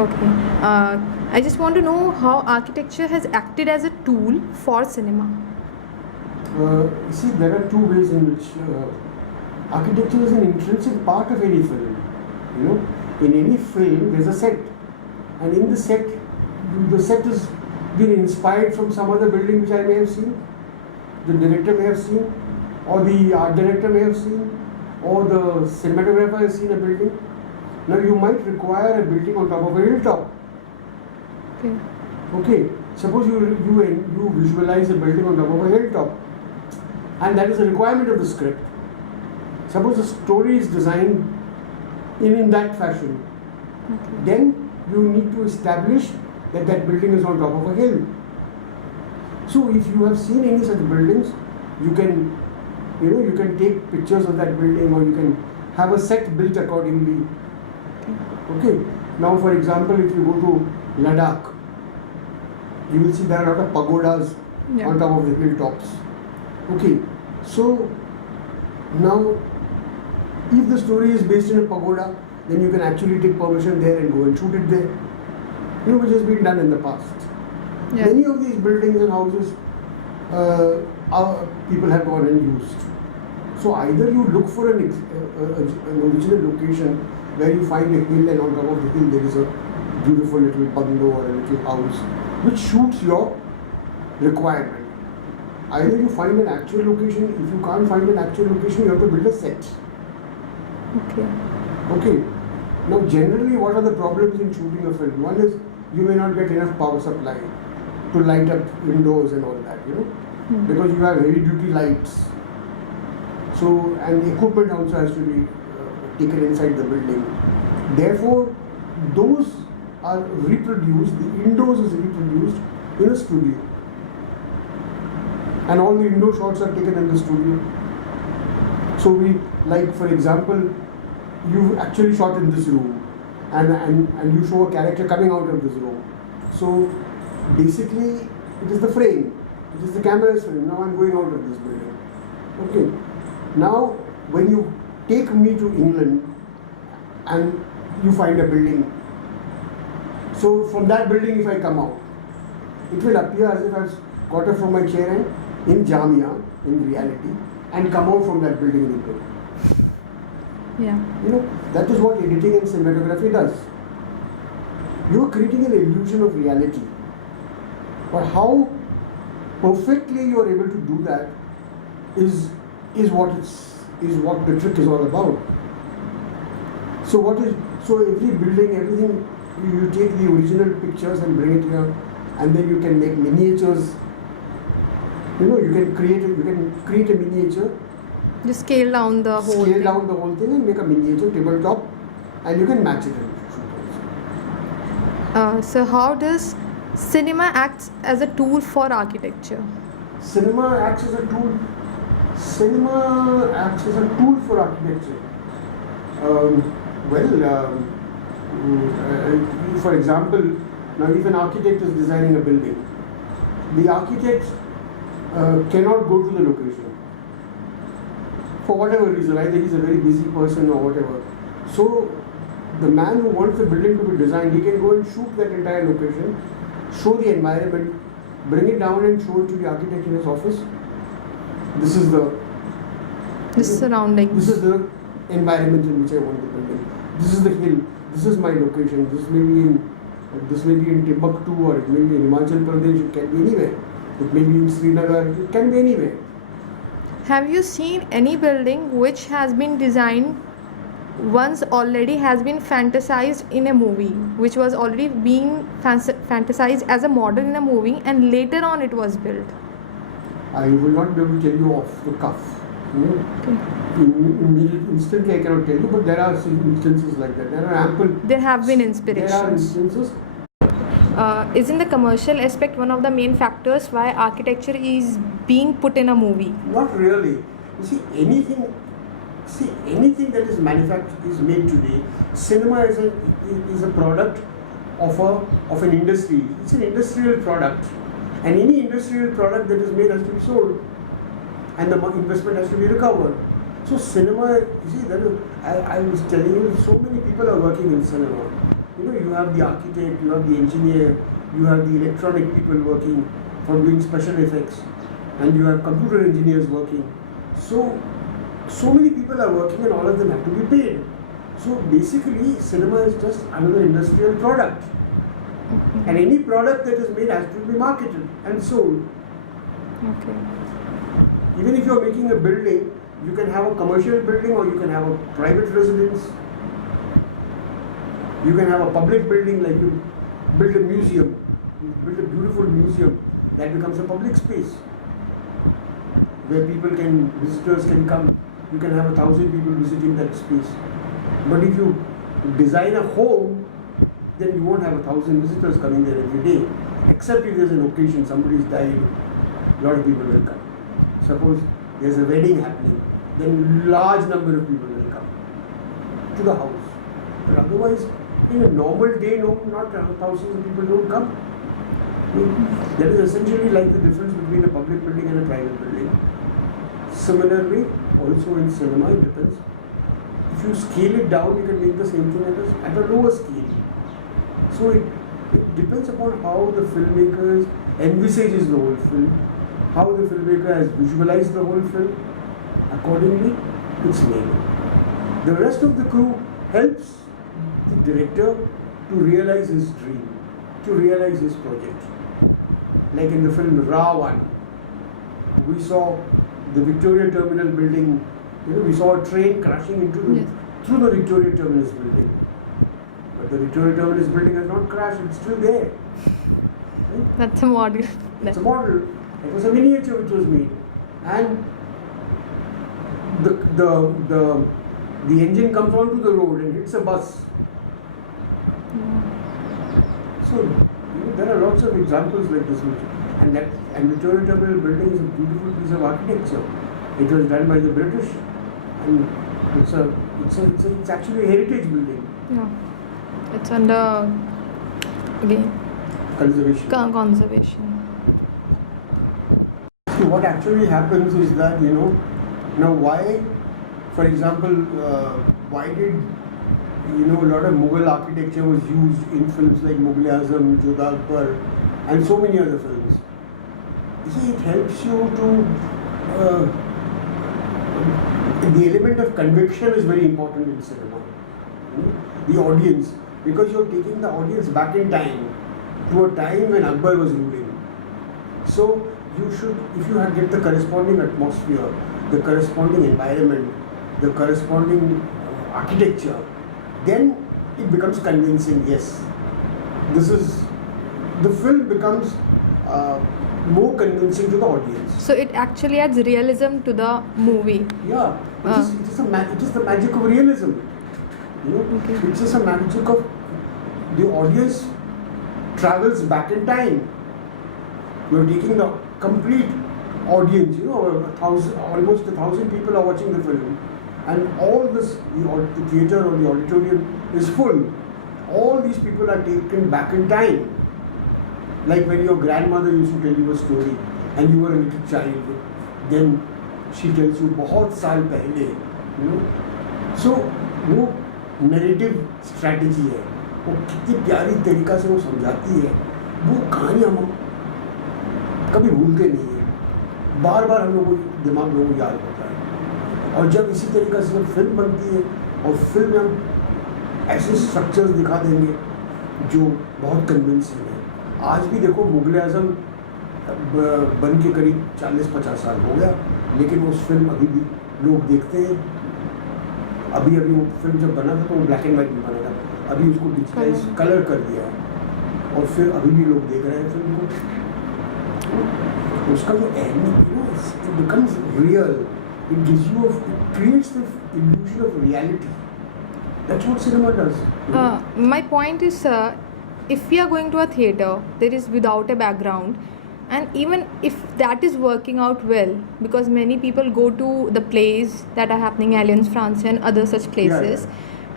Okay. I just want to know how architecture has acted as a tool for cinema. You see, there are two ways in which architecture is an intrinsic part of any film. You know, in any film, there's a set, and in the set has been inspired from some other building which I may have seen, the director may have seen, or the art director may have seen, or the cinematographer has seen a building. Now you might require a building on top of a hilltop. Okay. Okay. Suppose you visualize a building on top of a hilltop, and that is a requirement of the script. Suppose the story is designed in that fashion, Okay. then you need to establish that that building is on top of a hill. So if you have seen any such buildings, you can take pictures of that building, or you can have a set built accordingly. Okay. Now, for example, if you go to Ladakh, you will see there are a lot of pagodas on top of the hilltops. Okay. So now, if the story is based in a pagoda, then you can actually take permission there and go and shoot it there. You know, which has been done in the past. Yeah. Many of these buildings and houses, people have gone and used. So either you look for an original location where you find a hill, and on top of the hill there is a beautiful little bungalow or a little house which suits your requirement. Either you find an actual location. If you can't find an actual location, you have to build a set. Okay. Okay. Now, generally, what are the problems in shooting a film? One is you may not get enough power supply to light up windows and all that, because you have heavy duty lights. So, and the equipment also has to be taken inside the building. Therefore, those are reproduced, the indoors is reproduced in a studio. And all the indoor shots are taken in the studio. So like for example, you actually shot in this room, and you show a character coming out of this room. So basically, it is the frame, it is the camera's frame. Now I'm going out of this building. Okay. Now, when you take me to England and you find a building, so from that building, if I come out, it will appear as if I've got up from my chair and in Jamia, in reality, and come out from that building in England. Yeah. That is what editing and cinematography does. You are creating an illusion of reality. But how perfectly you are able to do that is what the trick is all about. So every building, everything, you take the original pictures and bring it here, and then you can make miniatures. You can create a miniature. Just scale down the whole thing. Scale down the whole thing and make a miniature tabletop, and you can match it and shoot also. So how does cinema act as a tool for architecture? Cinema acts as a tool for architecture. For example, now if an architect is designing a building, the architect cannot go to the location for whatever reason. Either he's a very busy person or whatever. So the man who wants the building to be designed, he can go and shoot that entire location, show the environment, bring it down and show it to the architect in his office. This is the surroundings. This is the environment in which I want the building. This is the hill. This is my location. This may be in Timbuktu, or it may be in Himachal Pradesh. It can be anywhere. It may be in Srinagar. It can be anywhere. Have you seen any building which has been designed once already has been fantasized in a movie, which was already being fantasized as a model in a movie, and later on it was built? I will not be able to tell you off the cuff. Okay. Instantly I cannot tell you, but there are instances like that. There have been inspirations. There are instances. Isn't the commercial aspect one of the main factors why architecture is being put in a movie? Not really. You see, anything that is manufactured, is made today. Cinema is a product of an industry. It's an industrial product, and any industrial product that is made has to be sold, and the investment has to be recovered. So cinema, you see, I was telling you, so many people are working in cinema. you have the architect, you have the engineer, you have the electronic people working for doing special effects, and you have computer engineers working. So many people are working, and all of them have to be paid. So basically, cinema is just another industrial product, and any product that is made has to be marketed and sold. Okay. Even if you're making a building, you can have a commercial building or you can have a private residence. You can have a public building, like you build a museum. You build a beautiful museum that becomes a public space where visitors can come. You can have 1,000 people visiting that space. But if you design a home, then you won't have 1,000 visitors coming there every day. Except if there's an occasion, somebody's died, a lot of people will come. Suppose there's a wedding happening, then large number of people will come to the house. But otherwise, in a normal day, not thousands of people don't come. That is essentially like the difference between a public building and a private building. Similarly, also in cinema, it depends. If you scale it down, you can make the same thing at a lower scale. So it depends upon how the filmmaker envisages the whole film, how the filmmaker has visualized the whole film. Accordingly, it's made. The rest of the crew helps the director to realize his dream, to realize his project. Like in the film Ra-1, we saw the Victoria Terminal building. We saw a train crashing through the Victoria Terminus building. But the Victoria Terminus building has not crashed, it's still there. Right? That's a model. It's a model. It was a miniature which was made. And the engine comes onto the road and hits a bus. So there are lots of examples like this. And Victoria Terminal building is a beautiful piece of architecture. It was done by the British, and it's actually a heritage building. Yeah. It's under Conservation. Conservation. So what actually happens is that now why, for example, why did a lot of Mughal architecture was used in films like Mughal-e-Azam, Jodha Akbar, and so many other films. You see, it helps you to. The element of conviction is very important in cinema. The audience, because you're taking the audience back in time to a time when Akbar was ruling. So you should, if you get the corresponding atmosphere, the corresponding environment, the corresponding architecture, then it becomes convincing. Yes, the film becomes more convincing to the audience. So it actually adds realism to the movie. Yeah, it is the magic of realism. Okay. It's just a magic of the audience travels back in time. You're taking the complete audience. Almost 1,000 people are watching the film, and all this, the theater or the auditorium is full. All these people are taken back in time. Like when your grandmother used to tell you a story and you were a little child, then she tells you बहुत साल पहले, So वो narrative strategy है, वो कितनी प्यारी तरीका से वो समझाती है, वो कहानी हम कभी भूलते नहीं है, बार बार हम लोगों को दिमाग में वो याद होता है. और जब इसी तरीका से जब फिल्म बनती है और फिल्म में हम ऐसे स्ट्रक्चर्स दिखा देंगे जो बहुत कन्विंसिंग है. आज भी देखो मुग़ल-ए-आज़म बन के करीब 40-50 साल हो गया, लेकिन वो फिल्म अभी भी लोग देखते हैं. अभी वो फिल्म जब बना था तो वो ब्लैक एंड वाइट में बना था, अभी उसको डिजिटाइज कलर कर दिया है और फिर अभी भी लोग देख रहे हैं फिल्म को. उसका जो and it becomes real, it creates the illusion of reality. That's what cinema does. My point is, if we are going to a theater, there is without a background, and even if that is working out well, because many people go to the plays that are happening, Alliance France and other such places,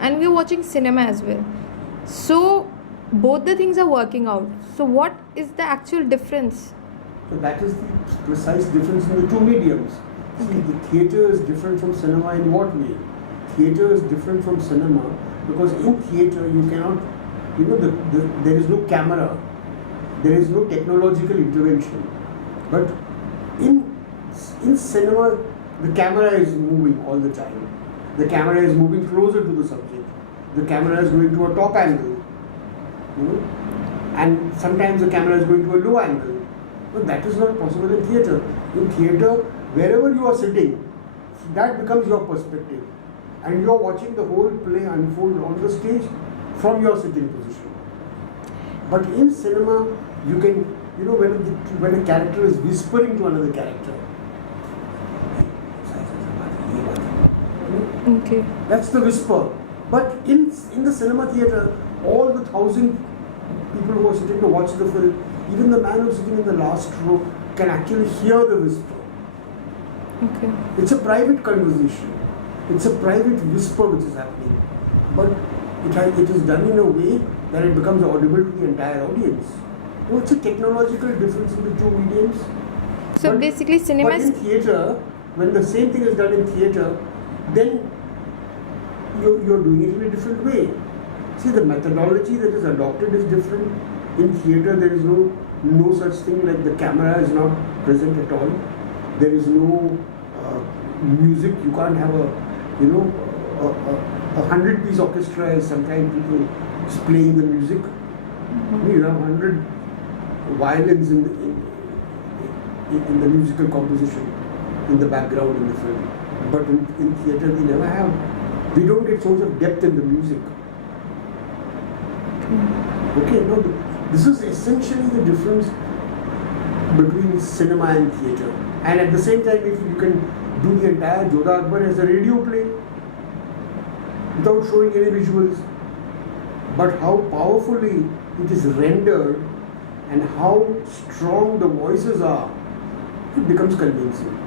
and we are watching cinema as well. So both the things are working out. So what is the actual difference? So that is the precise difference in the two mediums. See, the theater is different from cinema in what way? Theater is different from cinema because in theater you cannot there is no camera, there is no technological intervention. But in cinema, the camera is moving all the time. The camera is moving closer to the subject. The camera is going to a top angle, and sometimes the camera is going to a low angle. But that is not possible in theatre. In theatre, wherever you are sitting, that becomes your perspective, and you are watching the whole play unfold on the stage from your sitting position. But in cinema, you can, when a character is whispering to another character, Okay. that's the whisper. But in the cinema theatre, all the 1,000 people who are sitting to watch the film, even the man who's sitting in the last row can actually hear the whisper. Okay. It's a private conversation. It's a private whisper which is happening. But it is done in a way that it becomes audible to the entire audience. It's a technological difference in the two mediums. So basically, cinema But in is. theatre, when the same thing is done in theatre, then you're doing it in a different way. See, the methodology that is adopted is different. In theatre, there is no such thing like the camera is not present at all. There is no music. You can't have a 100-piece orchestra, as sometimes people is playing the music. You have 100 violins in the musical composition in the background in the film. But in theatre, we never have. We don't get so much of depth in the music. Okay, no, this is essentially the difference between cinema and theatre. And at the same time, if you can do the entire Jodha Akbar as a radio play without showing any visuals, but how powerfully it is rendered and how strong the voices are, it becomes convincing.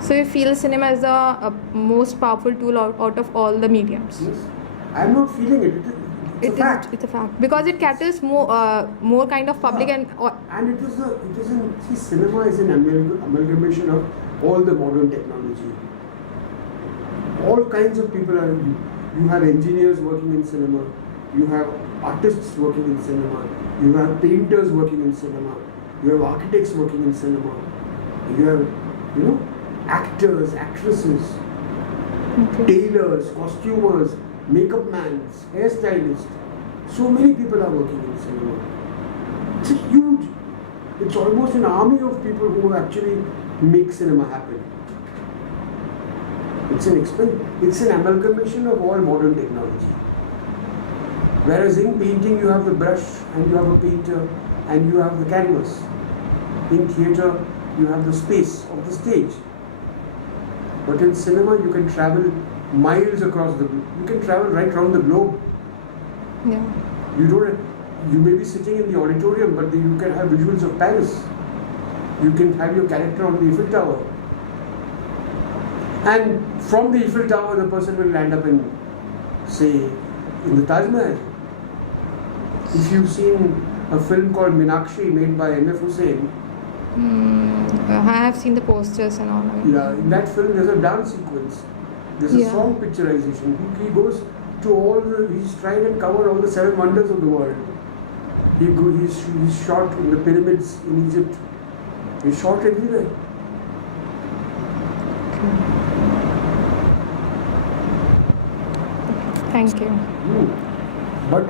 So you feel cinema is the most powerful tool out of all the mediums. Yes, I am not feeling it. It's a fact. It's a fact because it caters more kind of public And cinema is an amalgamation of all the modern technology. All kinds of people are. You have engineers working in cinema. You have artists working in cinema. You have painters working in cinema. You have architects working in cinema. You have, actors, actresses, tailors, costumers, makeup mans, hairstylists. So many people are working in cinema. It's a huge, it's almost an army of people who actually make cinema happen. It's an amalgamation of all modern technology. Whereas in painting you have the brush and you have a painter and you have the canvas. In theatre you have the space of the stage. But in cinema you can travel miles across the globe. You can travel right around the globe. Yeah. You may be sitting in the auditorium, but you can have visuals of Paris. You can have your character on the Eiffel Tower. And from the Eiffel Tower, the person will land up in the Taj Mahal. If you've seen a film called Meenakshi made by M.F. Hussain, I have seen the posters and all. yeah, in that film there's a dance sequence. There's a song picturization. He goes to he's tried and covered all the 7 wonders of the world. He's shot in the pyramids in Egypt. He's shot everywhere. Thank you. But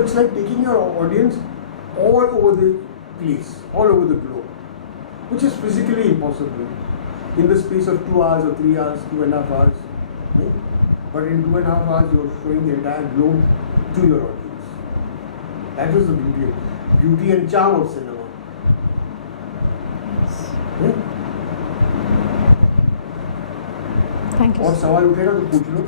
it's like taking your audience all over the place, all over the globe, which is physically impossible in the space of 2 hours or 3 hours, 2.5 hours. Right? But in 2.5 hours, you're showing the entire globe to your audience. That is the beauty and charm of cinema. Thank you. और सवाल उठेगा तो पूछ लो.